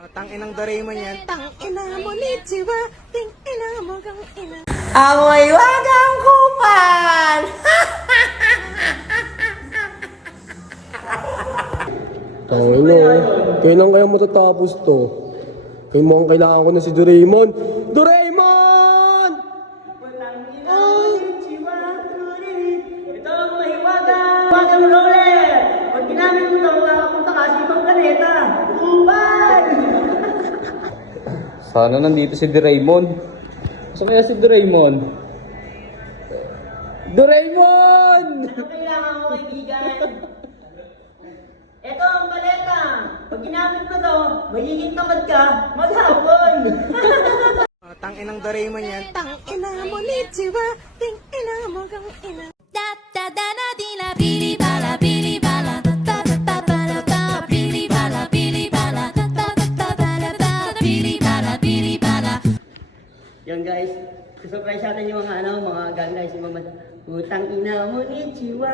Tang-inang Doraemon yan. Tang-ina mo ni Chiwa. Ting-ina mo kang ina. Amoy wagang kupal! Kailan kaya matatapos to? Kaya mukhang kailangan ko na si Doraemon. Doraemon! Ito ang mahiwagang roller! Pag ginamit mo ito, makakapunta ka sa ibang planeta. Kupal! Sana nandito si Doraemon. Saan kaya si Doraemon? Doraemon! Ano kailangan mo, kaibigan? Ito ang paleta. Pag ginamit mo ito, magiging tamad ka maghapon. Tang-inang Doraemon yan. Tang-ina mo ni Chiwa. Ting-ina mo kang ina. Da da da da di la bili bala da da bala da bili bala da da bala da bili bala. Yan guys, surprise natin yung mga mga gang guys, yung mga utang ina mo ni Chiwa.